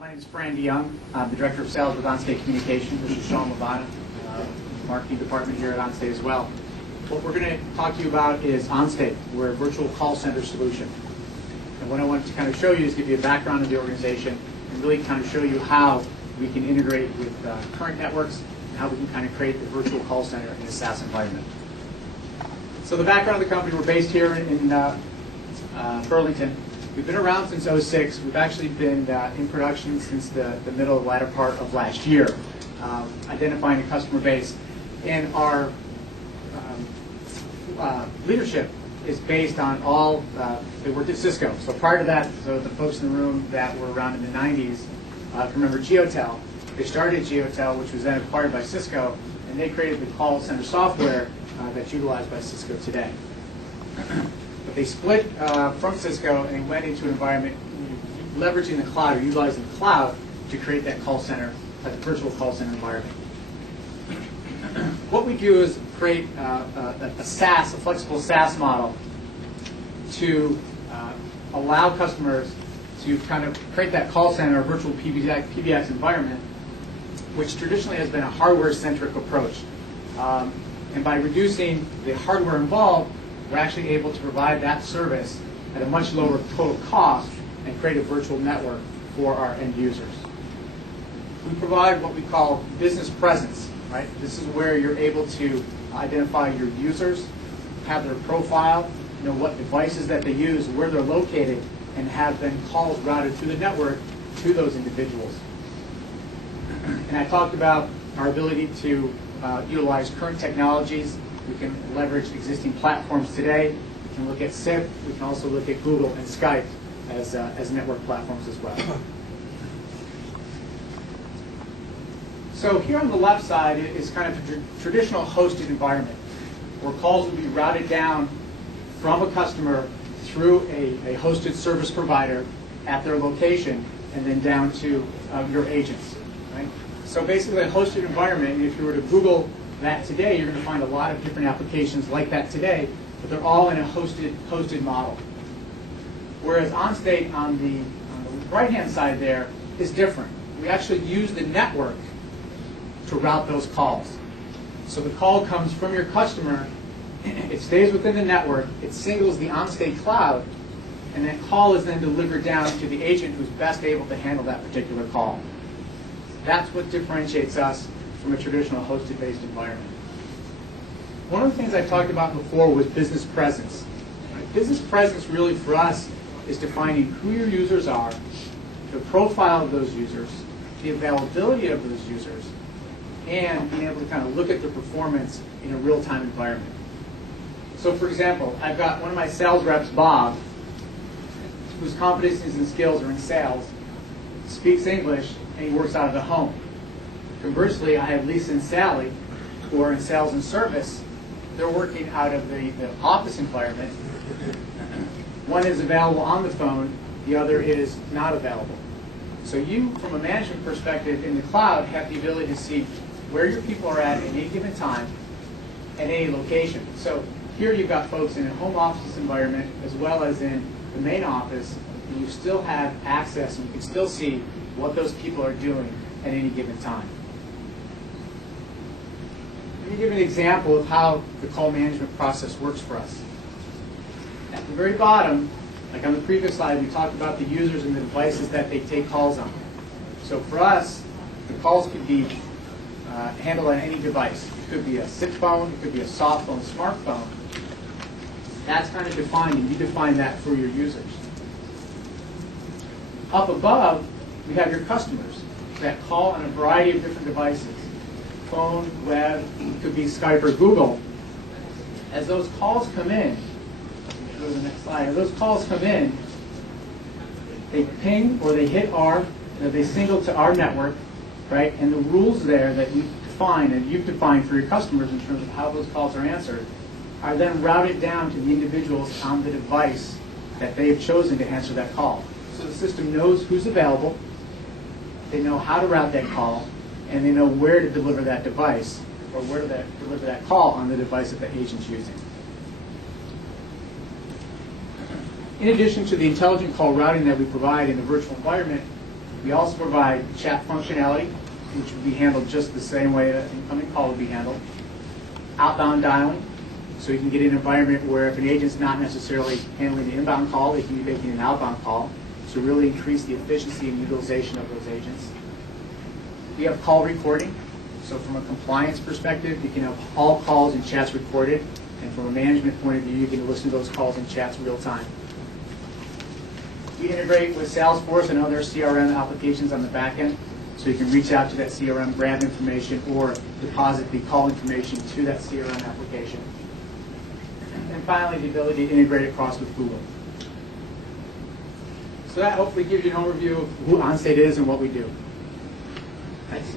My name is Brandy Young. I'm the Director of Sales with OnState Communications. This is Sean Lavada, Marketing Department here at OnState as well. What we're going to talk to you about is OnState. We're a virtual call center solution. And what I want to kind of show you is give you a background of the organization and really kind of show you how we can integrate with current networks and how we can kind of create the virtual call center in a SaaS environment. So the background of the company, we're based here in Burlington. We've been around since '06. We've actually been in production since the latter part of last year, identifying a customer base. And our leadership is based on all, they worked at Cisco. So prior to that, so the folks in the room that were around in the 90s can remember Geotel. They started Geotel, which was then acquired by Cisco, and they created the call center software that's utilized by Cisco today. But they split from Cisco and they went into an environment leveraging the cloud or utilizing the cloud to create that call center, that virtual call center environment. What we do is create a SaaS, a flexible SaaS model to allow customers to kind of create that call center or virtual PBX environment, which traditionally has been a hardware-centric approach. And by reducing the hardware involved, we're actually able to provide that service at a much lower total cost and create a virtual network for our end users. We provide what we call business presence, right? This is where you're able to identify your users, have their profile, know what devices that they use, where they're located, and have then calls routed through the network to those individuals. And I talked about our ability to utilize current technologies. We can leverage existing platforms today. We can look at SIP. We can also look at Google and Skype as network platforms as well. So here on the left side is kind of a traditional hosted environment where calls will be routed down from a customer through a hosted service provider at their location and then down to your agents. Right? So basically a hosted environment, if you were to Google that today, you're going to find a lot of different applications like that today, but they're all in a hosted model. Whereas OnState on the right-hand side there is different. We actually use the network to route those calls. So the call comes from your customer, it stays within the network, it singles the OnState cloud, and that call is then delivered down to the agent who's best able to handle that particular call. That's what differentiates us from a traditional hosted-based environment. One of the things I talked about before was business presence. Right? Business presence really for us is defining who your users are, the profile of those users, the availability of those users, and being able to kind of look at their performance in a real-time environment. So for example, I've got one of my sales reps, Bob, whose competencies and skills are in sales, speaks English, and he works out of the home. Conversely, I have Lisa and Sally, who are in sales and service. They're working out of the office environment. One is available on the phone, the other is not available. So you, from a management perspective in the cloud, have the ability to see where your people are at any given time, at any location. So here you've got folks in a home office environment as well as in the main office, and you still have access and you can still see what those people are doing at any given time. Let me give an example of how the call management process works for us. At the very bottom, like on the previous slide, we talked about the users and the devices that they take calls on. So for us, the calls could be handled on any device. It could be a SIP phone, it could be a soft phone, smartphone. That's kind of defined, and you define that for your users. Up above, we have your customers that call on a variety of different devices. Phone, web, it could be Skype or Google. As those calls come in, go to the next slide. As those calls come in, they ping or they hit they signal to our network, right? And the rules there that we define and you've defined for your customers in terms of how those calls are answered are then routed down to the individuals on the device that they have chosen to answer that call. So the system knows who's available, they know how to route that call, and they know where to deliver that device or where to deliver that call on the device that the agent's using. In addition to the intelligent call routing that we provide in the virtual environment, We also provide chat functionality, which will be handled just the same way an incoming call would be handled. Outbound dialing, so you can get an environment where if an agent's not necessarily handling the inbound call, they can be making an outbound call, so really increase the efficiency and utilization of those agents. We have call recording, so from a compliance perspective, you can have all calls and chats recorded, and from a management point of view, you can listen to those calls and chats real time. We integrate with Salesforce and other CRM applications on the back end, so you can reach out to that CRM, grab information, or deposit the call information to that CRM application. And finally, the ability to integrate across with Google. So that hopefully gives you an overview of who OnState is and what we do. Thanks.